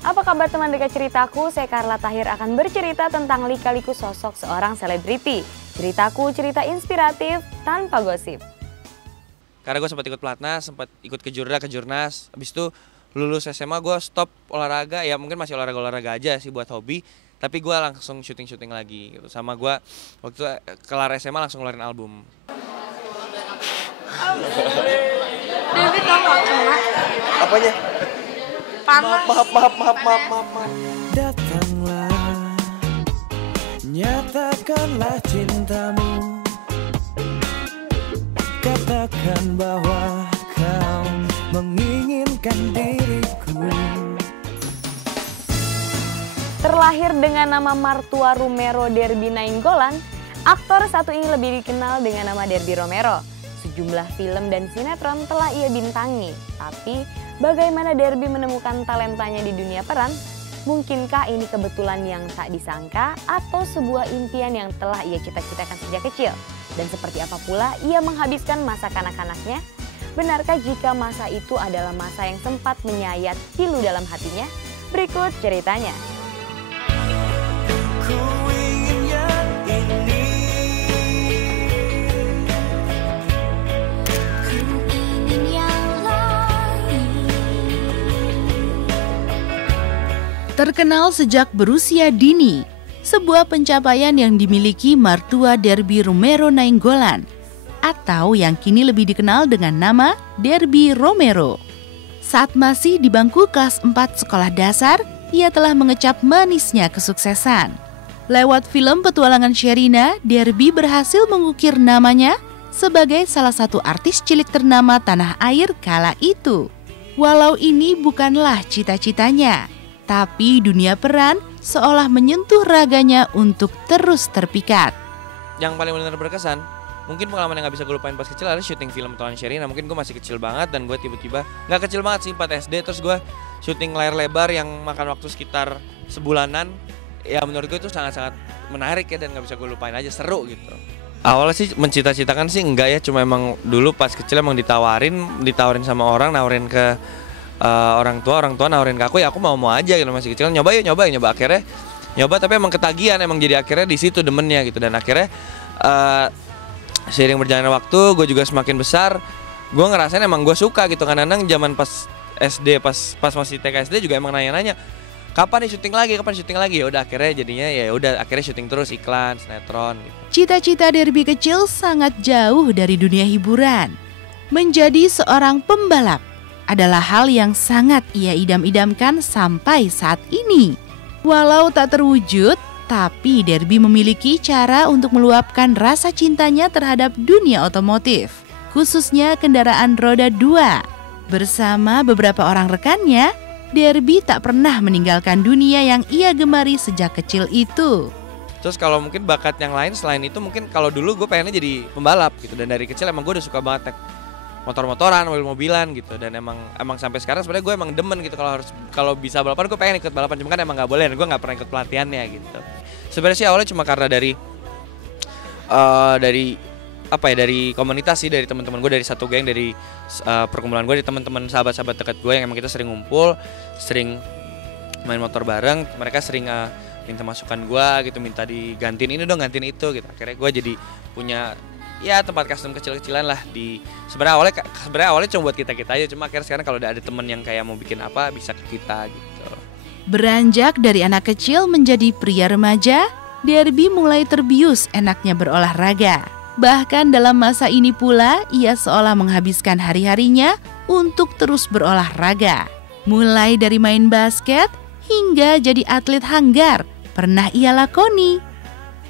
Apa kabar teman dekat ceritaku? Saya Carla Tahir akan bercerita tentang lika-liku sosok seorang selebriti. Ceritaku cerita inspiratif tanpa gosip. Karena gue sempat ikut pelatnas, sempat ikut kejurnas. Habis itu lulus SMA gue stop olahraga, ya mungkin masih olahraga aja sih buat hobi. Tapi gue langsung syuting lagi gitu. Sama gue waktu itu kelar SMA langsung ngeluarin album. David tau gak kena? Apanya? Panas. Maaf. Datanglah, nyatakanlah cintamu. Katakan bahwa kau menginginkan diriku. Terlahir dengan nama Martua Romero Derby Nainggolan, aktor satu ini lebih dikenal dengan nama Derby Romero. Sejumlah film dan sinetron telah ia bintangi, tapi bagaimana Derby menemukan talentanya di dunia peran? Mungkinkah ini kebetulan yang tak disangka atau sebuah impian yang telah ia cita-citakan sejak kecil? Dan seperti apa pula ia menghabiskan masa kanak-kanaknya? Benarkah jika masa itu adalah masa yang sempat menyayat pilu dalam hatinya? Berikut ceritanya. Terkenal sejak berusia dini, sebuah pencapaian yang dimiliki Martua Derby Romero Nainggolan, atau yang kini lebih dikenal dengan nama Derby Romero. Saat masih di bangku kelas 4 sekolah dasar, ia telah mengecap manisnya kesuksesan. Lewat film Petualangan Sherina, Derby berhasil mengukir namanya sebagai salah satu artis cilik ternama tanah air kala itu. Walau ini bukanlah cita-citanya, tapi dunia peran seolah menyentuh raganya untuk terus terpikat. Yang paling benar berkesan, mungkin pengalaman yang gak bisa gue lupain pas kecil adalah syuting film Petualangan Sherina. Mungkin gue masih kecil banget dan gue tiba-tiba, gak kecil banget sih, 4 SD, terus gue syuting layar lebar yang makan waktu sekitar sebulanan. Ya menurut gue itu sangat-sangat menarik ya dan gak bisa gue lupain aja, seru gitu. Awalnya sih mencita-citakan sih enggak ya, cuma emang dulu pas kecil emang ditawarin sama orang, nawarin ke orang tua nawarin ke aku, ya aku mau aja gitu, masih kecil, nyoba akhirnya nyoba, tapi emang ketagihan, emang jadi akhirnya di situ demennya gitu. Dan akhirnya seiring berjalannya waktu, gue juga semakin besar, gue ngerasain emang gue suka gitu. Kadang-kadang zaman pas SD, pas masih TK SD juga emang nanya-nanya, kapan nih syuting lagi, ya udah akhirnya jadinya ya udah akhirnya syuting terus iklan, sinetron gitu. Cita-cita Derby kecil sangat jauh dari dunia hiburan. Menjadi seorang pembalap adalah hal yang sangat ia idam-idamkan sampai saat ini. Walau tak terwujud, tapi Derby memiliki cara untuk meluapkan rasa cintanya terhadap dunia otomotif, khususnya kendaraan roda 2. Bersama beberapa orang rekannya, Derby tak pernah meninggalkan dunia yang ia gemari sejak kecil itu. Terus kalau mungkin bakat yang lain selain itu, mungkin kalau dulu gue pengennya jadi pembalap gitu, dan dari kecil emang gue udah suka banget motor-motoran, mobil-mobilan gitu. Dan emang sampai sekarang sebenarnya gue emang demen gitu, kalau bisa balapan gue pengen ikut balapan, cuma kan emang nggak boleh dan gue nggak pernah ikut pelatihannya gitu. Sebenarnya sih awalnya cuma karena dari komunitas sih, dari teman-teman gue, dari satu geng, dari perkumpulan gue, dari teman-teman sahabat-sahabat dekat gue yang emang kita sering ngumpul, sering main motor bareng. Mereka sering minta masukan gue gitu, minta digantiin ini dong, gantiin itu gitu. Akhirnya gue jadi punya ya tempat custom kecil-kecilan lah. Sebenarnya awalnya cuma buat kita aja, cuma akhirnya sekarang kalau udah ada temen yang kayak mau bikin apa, bisa ke kita gitu. Beranjak dari anak kecil menjadi pria remaja, Derby mulai terbius enaknya berolahraga. Bahkan dalam masa ini pula, ia seolah menghabiskan hari-harinya untuk terus berolahraga. Mulai dari main basket hingga jadi atlet hanggar, pernah ia lakoni.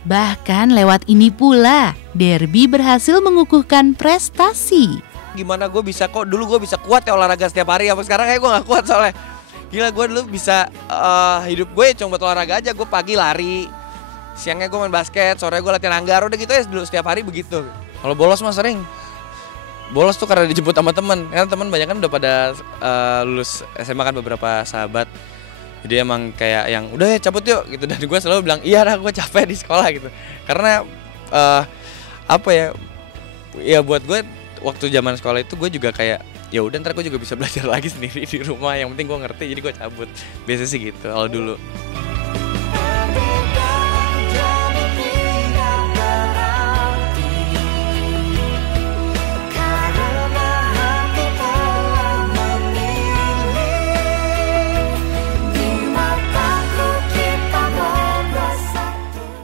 Bahkan lewat ini pula, Derby berhasil mengukuhkan prestasi. Gimana gue bisa, kok dulu gue bisa kuat ya olahraga setiap hari, apa sekarang kayak gue gak kuat soalnya. Gila, gue dulu bisa hidup gue cuma buat olahraga aja. Gue pagi lari, siangnya gue main basket, sore gue latihan hanggar, udah gitu ya dulu setiap hari begitu. Kalau bolos mah sering. Bolos tuh karena dijemput sama temen, karena temen banyak kan udah pada lulus SMA kan, beberapa sahabat. Jadi emang kayak yang udah ya cabut yuk gitu, dan gue selalu bilang iya dah, gue capek di sekolah gitu. Karena apa ya buat gue waktu zaman sekolah itu gue juga kayak ya udah ntar gue juga bisa belajar lagi sendiri di rumah, yang penting gue ngerti jadi gue cabut. Biasa sih gitu kalau dulu.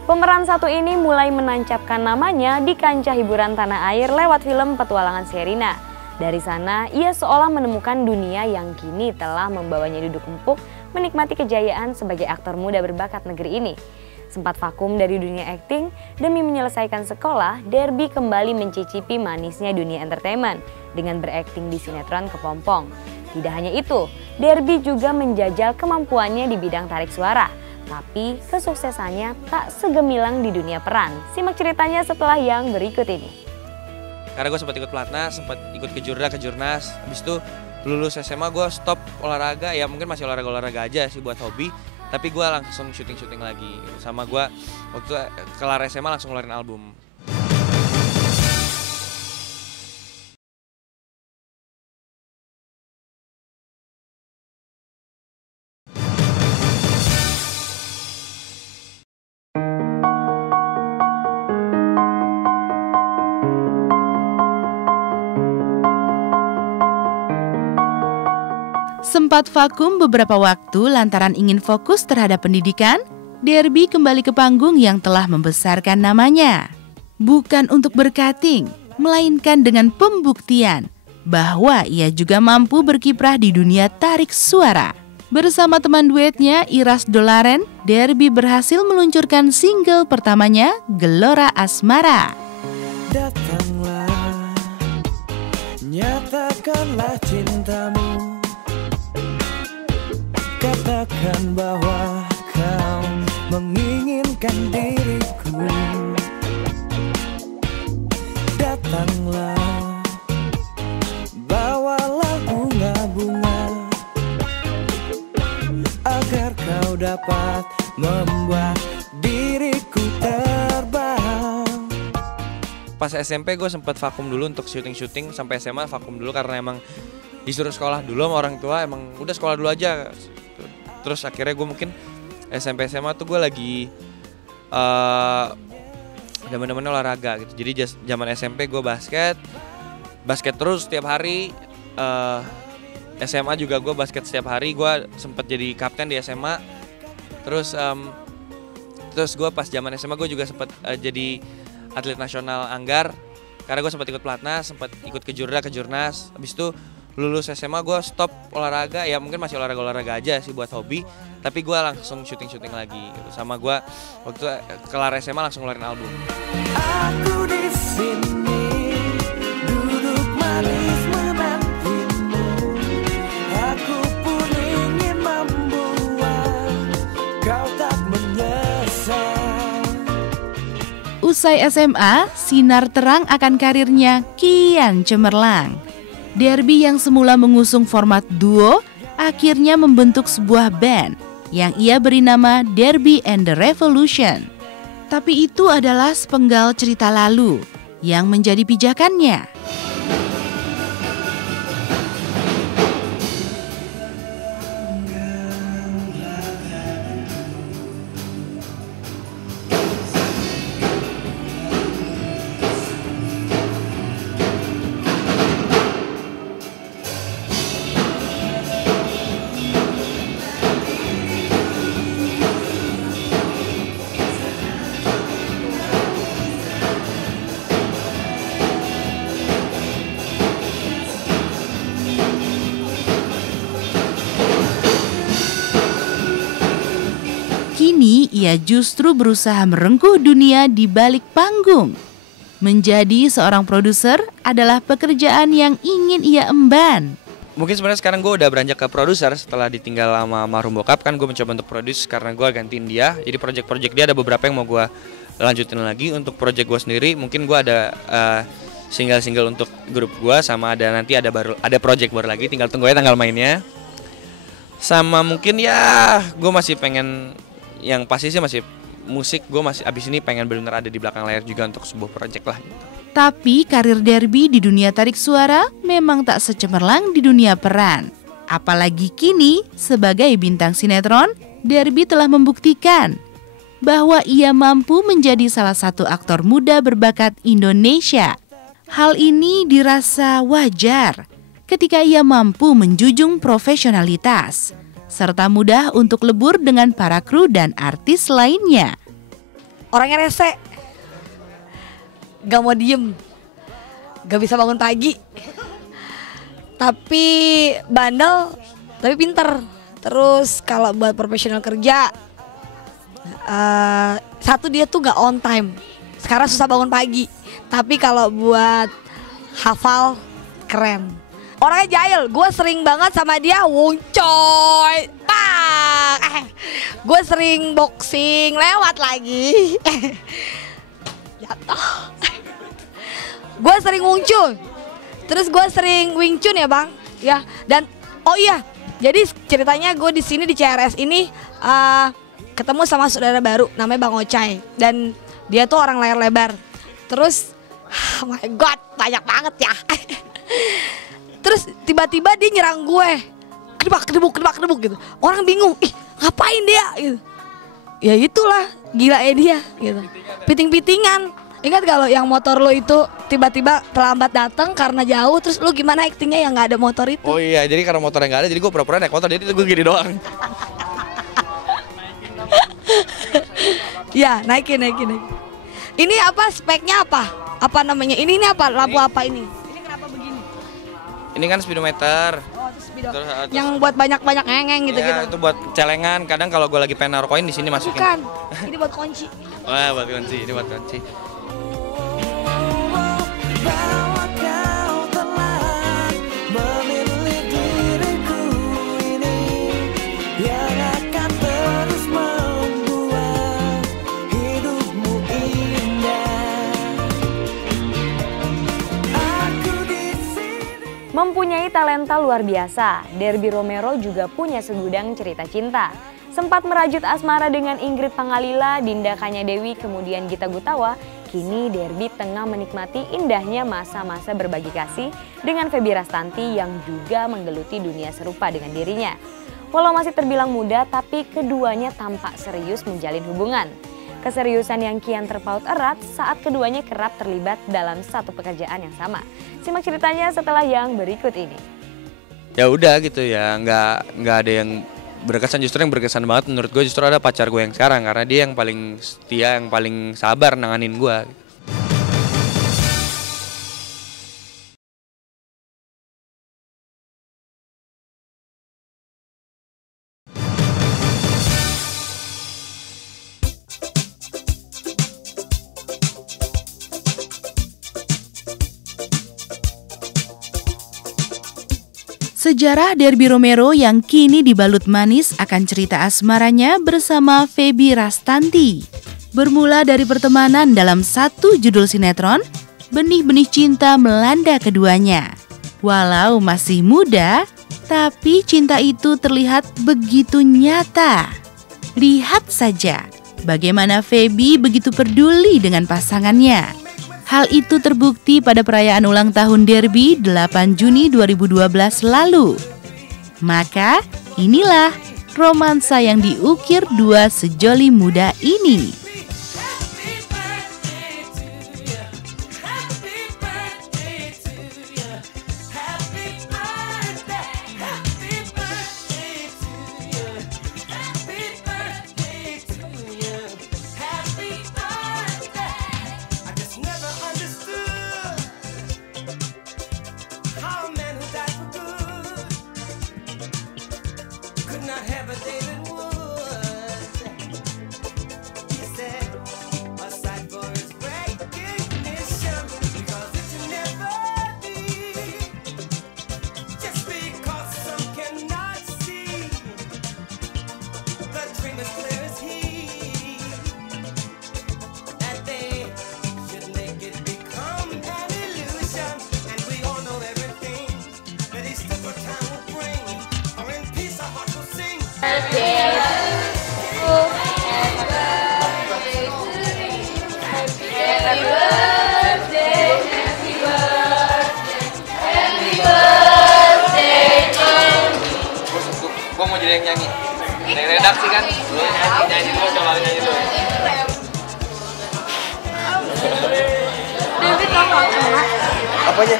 Pemeran satu ini mulai menancapkan namanya di kancah hiburan tanah air lewat film Petualangan Sherina. Dari sana, ia seolah menemukan dunia yang kini telah membawanya duduk empuk menikmati kejayaan sebagai aktor muda berbakat negeri ini. Sempat vakum dari dunia akting, demi menyelesaikan sekolah, Derby kembali mencicipi manisnya dunia entertainment dengan berakting di sinetron Kepompong. Tidak hanya itu, Derby juga menjajal kemampuannya di bidang tarik suara. Tapi kesuksesannya tak segemilang di dunia peran. Simak ceritanya setelah yang berikut ini. Karena gue sempat ikut pelatnas, sempat ikut kejurnas. Habis itu lulus SMA gue stop olahraga, ya mungkin masih olahraga aja sih buat hobi. Tapi gue langsung syuting lagi. Sama gue waktu kelar SMA langsung ngeluarin album. Sempat vakum beberapa waktu lantaran ingin fokus terhadap pendidikan, Derby kembali ke panggung yang telah membesarkan namanya. Bukan untuk berkating, melainkan dengan pembuktian bahwa ia juga mampu berkiprah di dunia tarik suara. Bersama teman duetnya Iras Dolaren, Derby berhasil meluncurkan single pertamanya, Gelora Asmara. Datanglah, nyatakanlah cintamu. Katakan bahwa kau menginginkan diriku. Datanglah, bawalah bunga-bunga agar kau dapat membuat diriku terbang. Pas SMP gue sempat vakum dulu untuk syuting, sampai SMA vakum dulu karena emang disuruh sekolah dulu sama orang tua, emang udah sekolah dulu aja. Terus akhirnya gue mungkin SMP SMA tuh gue lagi zaman-zamannya olahraga gitu. Jadi zaman SMP gue basket terus setiap hari. SMA juga gue basket setiap hari. Gue sempat jadi kapten di SMA. Terus gue pas zaman SMA gue juga sempat jadi atlet nasional anggar. Karena gue sempat ikut pelatnas, sempat ikut kejurnas. Habis itu lulus SMA gue stop olahraga, ya mungkin masih olahraga aja sih buat hobi. Tapi gue langsung syuting lagi gitu. Sama gue waktu kelar SMA langsung ngeluarin album. Aku di sini duduk manis menantimu. Aku pun ingin membuat kau tak menyesal. Usai SMA, sinar terang akan karirnya kian cemerlang. Derby yang semula mengusung format duo, akhirnya membentuk sebuah band yang ia beri nama Derby and the Revolution. Tapi itu adalah sepenggal cerita lalu yang menjadi pijakannya. Kini ia justru berusaha merengkuh dunia di balik panggung. Menjadi seorang produser adalah pekerjaan yang ingin ia emban. Mungkin sebenarnya sekarang gue udah beranjak ke produser setelah ditinggal sama almarhum bokap, kan gue mencoba untuk produce karena gue gantiin dia. Jadi project dia ada beberapa yang mau gue lanjutin lagi. Untuk project gue sendiri mungkin gue ada single untuk grup gue, sama nanti ada project baru lagi, tinggal tunggu ya tanggal mainnya. Sama mungkin ya gue masih pengen, yang pasti sih masih musik, gue masih abis ini pengen benar-benar ada di belakang layar juga untuk sebuah project lah gitu. Tapi karir Derby di dunia tarik suara memang tak secemerlang di dunia peran. Apalagi kini sebagai bintang sinetron, Derby telah membuktikan bahwa ia mampu menjadi salah satu aktor muda berbakat Indonesia. Hal ini dirasa wajar ketika ia mampu menjunjung profesionalitas serta mudah untuk lebur dengan para kru dan artis lainnya. Orangnya rese, gak mau diem, gak bisa bangun pagi, tapi bandel, tapi pinter. Terus kalau buat profesional kerja, satu dia tuh gak on time, sekarang susah bangun pagi. Tapi kalau buat hafal, keren. Orangnya jahil, gue sering banget sama dia wungcoy, gue sering boxing, lewat lagi, jatuh. Gue sering wungcul, terus gue sering Wing Chun ya bang, ya. Dan oh iya, jadi ceritanya gue di sini di CRS ini ketemu sama saudara baru, namanya Bang Ocai, dan dia tuh orang layar lebar. Terus, oh my god, banyak banget ya. Terus tiba-tiba dia nyerang gue, kedebuk gitu. Orang bingung, ih ngapain dia gitu. Ya itulah gila dia gitu. Piting-pitingan. Ingat kalau yang motor lo itu tiba-tiba terlambat datang karena jauh, terus lo gimana aktingnya yang nggak ada motor itu? Oh iya, jadi karena motornya nggak ada, jadi gue pura-pura naik motor, jadi gue gini doang. Ya naikin. Ini apa speknya apa? Apa namanya? Ini apa? Lampu apa ini? Ini kenapa begini? Ini kan speedometer. Oh, itu speedo. Terus Yang buat banyak-banyak ngeng gitu. ya, itu buat celengan. Kadang kalau gue lagi pengen naruh koin di sini masukin. Bukan. Ini buat kunci. Wah, buat kunci. Ini buat kunci. Bahwa kau telah memilih diriku ini yang akan terus membuat hidupmu indah. Aku di sini. Mempunyai talenta luar biasa, Derby Romero juga punya segudang cerita cinta. Sempat merajut asmara dengan Ingrid Pangalila, Dinda Kanyadewi, kemudian Gita Gutawa. Kini Derby tengah menikmati indahnya masa-masa berbagi kasih dengan Feby Rastanti yang juga menggeluti dunia serupa dengan dirinya. Walau masih terbilang muda, tapi keduanya tampak serius menjalin hubungan. Keseriusan yang kian terpaut erat saat keduanya kerap terlibat dalam satu pekerjaan yang sama. Simak ceritanya setelah yang berikut ini. Ya udah gitu ya, nggak ada yang berkesan. Justru yang berkesan banget menurut gue justru ada pacar gue yang sekarang, karena dia yang paling setia, yang paling sabar nanganin gue. Sejarah Derby Romero yang kini dibalut manis akan cerita asmaranya bersama Feby Rastanti. Bermula dari pertemanan dalam satu judul sinetron, benih-benih cinta melanda keduanya. Walau masih muda, tapi cinta itu terlihat begitu nyata. Lihat saja bagaimana Feby begitu peduli dengan pasangannya. Hal itu terbukti pada perayaan ulang tahun Derby 8 Juni 2012 lalu. Maka inilah romansa yang diukir dua sejoli muda ini. Derby yang nyanyi. Dari redaksi kan, lu nyanyi dulu, coba nyanyi dulu. Derby tau gak kena? Apanya?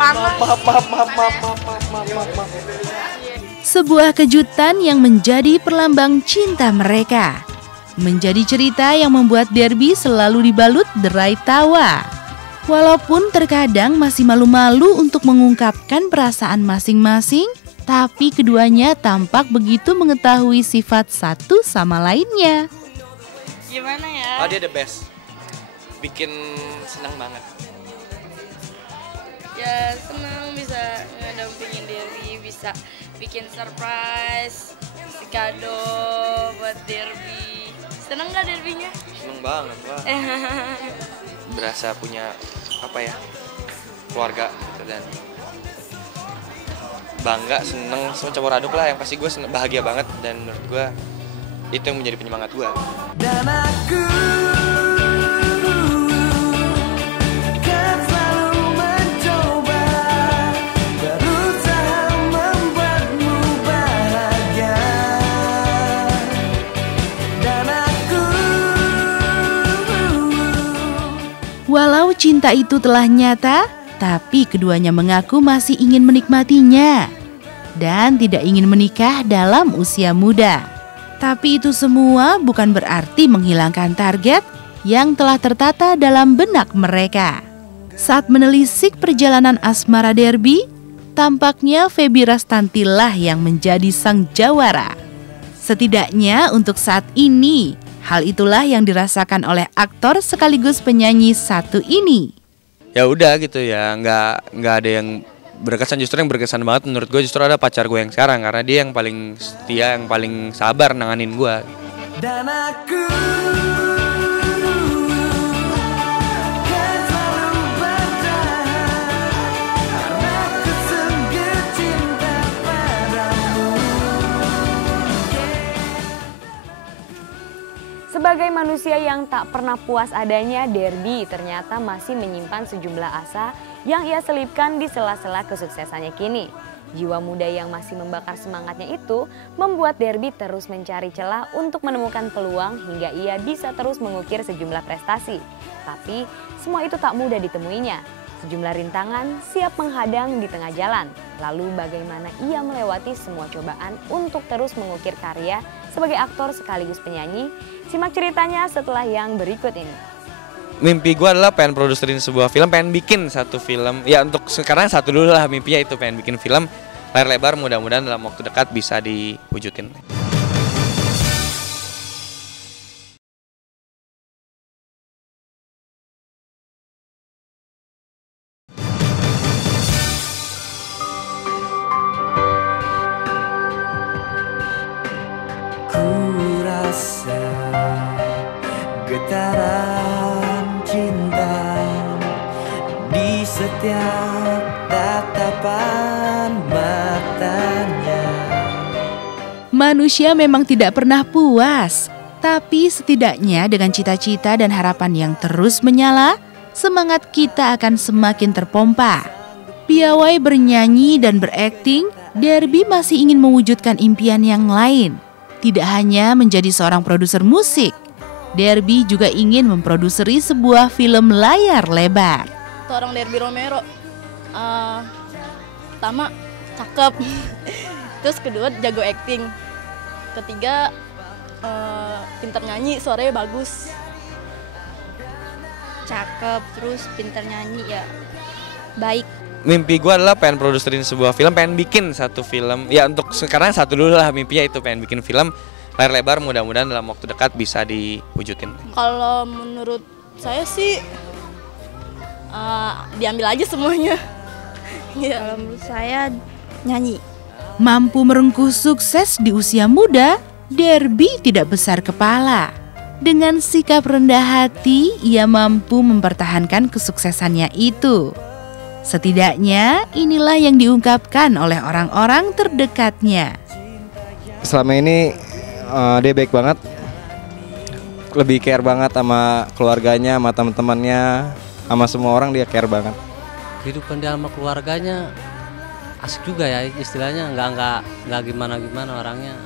Panas. Maaf. Sebuah kejutan yang menjadi perlambang cinta mereka. Menjadi cerita yang membuat Derby selalu dibalut derai tawa. Walaupun terkadang masih malu-malu untuk mengungkapkan perasaan masing-masing, tapi keduanya tampak begitu mengetahui sifat satu sama lainnya. Gimana ya? Oh, dia the best. Bikin senang banget. Ya senang bisa ngedampingin Derby, bisa bikin surprise, kasih kado buat Derby. Seneng gak Derbynya? Seneng banget, Wak. Berasa punya keluarga gitu, dan bangga, seneng, semua campur aduk lah. Yang pasti gue bahagia banget, dan menurut gue itu yang menjadi penyemangat gue. Dan aku kan selalu mencoba berusaha membuatmu bahagia. Dan aku Walau cinta itu telah nyata, tapi keduanya mengaku masih ingin menikmatinya dan tidak ingin menikah dalam usia muda. Tapi itu semua bukan berarti menghilangkan target yang telah tertata dalam benak mereka. Saat menelisik perjalanan asmara Derby, tampaknya Feby Rastantilah yang menjadi sang jawara. Setidaknya untuk saat ini, hal itulah yang dirasakan oleh aktor sekaligus penyanyi satu ini. Ya udah gitu ya, nggak ada yang berkesan. Justru yang berkesan banget menurut gue justru ada pacar gue yang sekarang, karena dia yang paling setia, yang paling sabar nanganin gue. Dan aku kan selalu bertahan karena aku sungguh cinta padamu. Sebagai manusia yang tak pernah puas adanya, Derby ternyata masih menyimpan sejumlah asa yang ia selipkan di sela-sela kesuksesannya kini. Jiwa muda yang masih membakar semangatnya itu membuat Derby terus mencari celah untuk menemukan peluang hingga ia bisa terus mengukir sejumlah prestasi. Tapi semua itu tak mudah ditemuinya. Sejumlah rintangan siap menghadang di tengah jalan. Lalu bagaimana ia melewati semua cobaan untuk terus mengukir karya sebagai aktor sekaligus penyanyi? Simak ceritanya setelah yang berikut ini. Mimpi gue adalah pengen produserin sebuah film, pengen bikin satu film. Ya untuk sekarang satu dulu lah mimpinya, itu pengen bikin film layar lebar, mudah-mudahan dalam waktu dekat bisa diwujudin. Ku rasa getaran cinta di setiap tatapan matanya. Manusia memang tidak pernah puas, tapi setidaknya dengan cita-cita dan harapan yang terus menyala, semangat kita akan semakin terpompa. Piawai bernyanyi dan berakting, Derby masih ingin mewujudkan impian yang lain. Tidak hanya menjadi seorang produser musik, Derby juga ingin memproduseri sebuah film layar lebar. Seorang Derby Romero, pertama cakep, terus kedua jago acting, ketiga pintar nyanyi, suaranya bagus. Cakep, terus pintar nyanyi ya, baik. Mimpi gue adalah pengen produserin sebuah film, pengen bikin satu film. Ya untuk sekarang satu dulu lah mimpinya, itu pengen bikin film layar lebar, mudah-mudahan dalam waktu dekat bisa diwujudin. Kalau menurut saya sih diambil aja semuanya. Kalau menurut saya nyanyi. Mampu merengkuh sukses di usia muda, Derby tidak besar kepala. Dengan sikap rendah hati, ia mampu mempertahankan kesuksesannya itu. Setidaknya inilah yang diungkapkan oleh orang-orang terdekatnya. Selama ini dia baik banget, lebih care banget sama keluarganya, sama teman-temannya, sama semua orang dia care banget. Kehidupan dia sama keluarganya asik juga ya istilahnya, nggak gimana orangnya,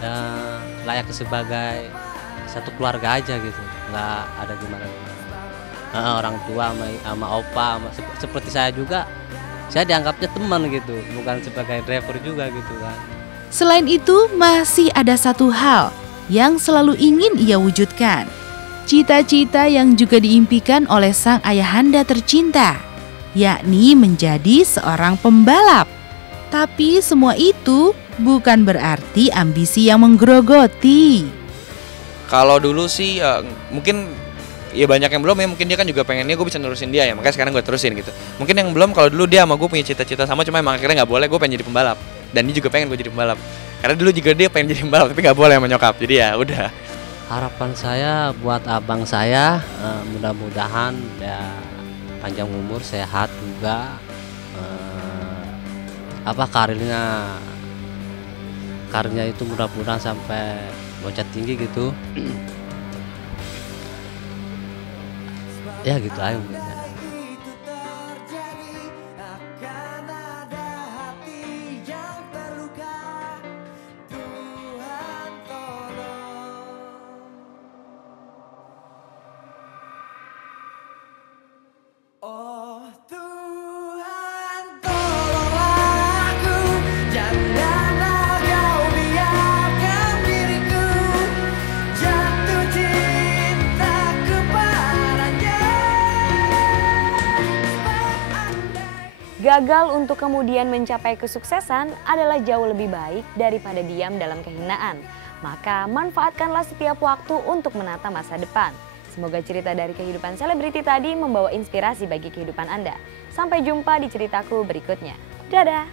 ya layak sebagai satu keluarga aja gitu, nggak ada gimana. Orang tua sama opa seperti saya juga, saya dianggapnya teman gitu, bukan sebagai driver juga gitu kan. Selain itu, masih ada satu hal yang selalu ingin ia wujudkan. Cita-cita yang juga diimpikan oleh sang ayahanda tercinta, yakni menjadi seorang pembalap. Tapi semua itu bukan berarti ambisi yang menggerogoti. Kalau dulu sih mungkin ya banyak yang belum ya, mungkin dia kan juga pengennya gue bisa nerusin dia ya, makanya sekarang gue terusin gitu. Mungkin yang belum, kalau dulu dia sama gue punya cita-cita sama, cuma emang akhirnya nggak boleh, gue pengen jadi pembalap. Dan dia juga pengen gue jadi pembalap. Karena dulu juga dia pengen jadi pembalap tapi nggak boleh sama nyokap, jadi ya udah. Harapan saya buat abang saya, mudah-mudahan ya panjang umur, sehat juga, karirnya itu mudah-mudahan sampai loncat tinggi gitu. Ya gitu aja. Oh Tuhan, tolonglah aku, janganlah kau biarkan diriku jatuh cinta kepadanya. Gagal untuk kemudian mencapai kesuksesan adalah jauh lebih baik daripada diam dalam kehinaan. Maka manfaatkanlah setiap waktu untuk menata masa depan. Semoga cerita dari kehidupan selebriti tadi membawa inspirasi bagi kehidupan Anda. Sampai jumpa di ceritaku berikutnya. Dadah!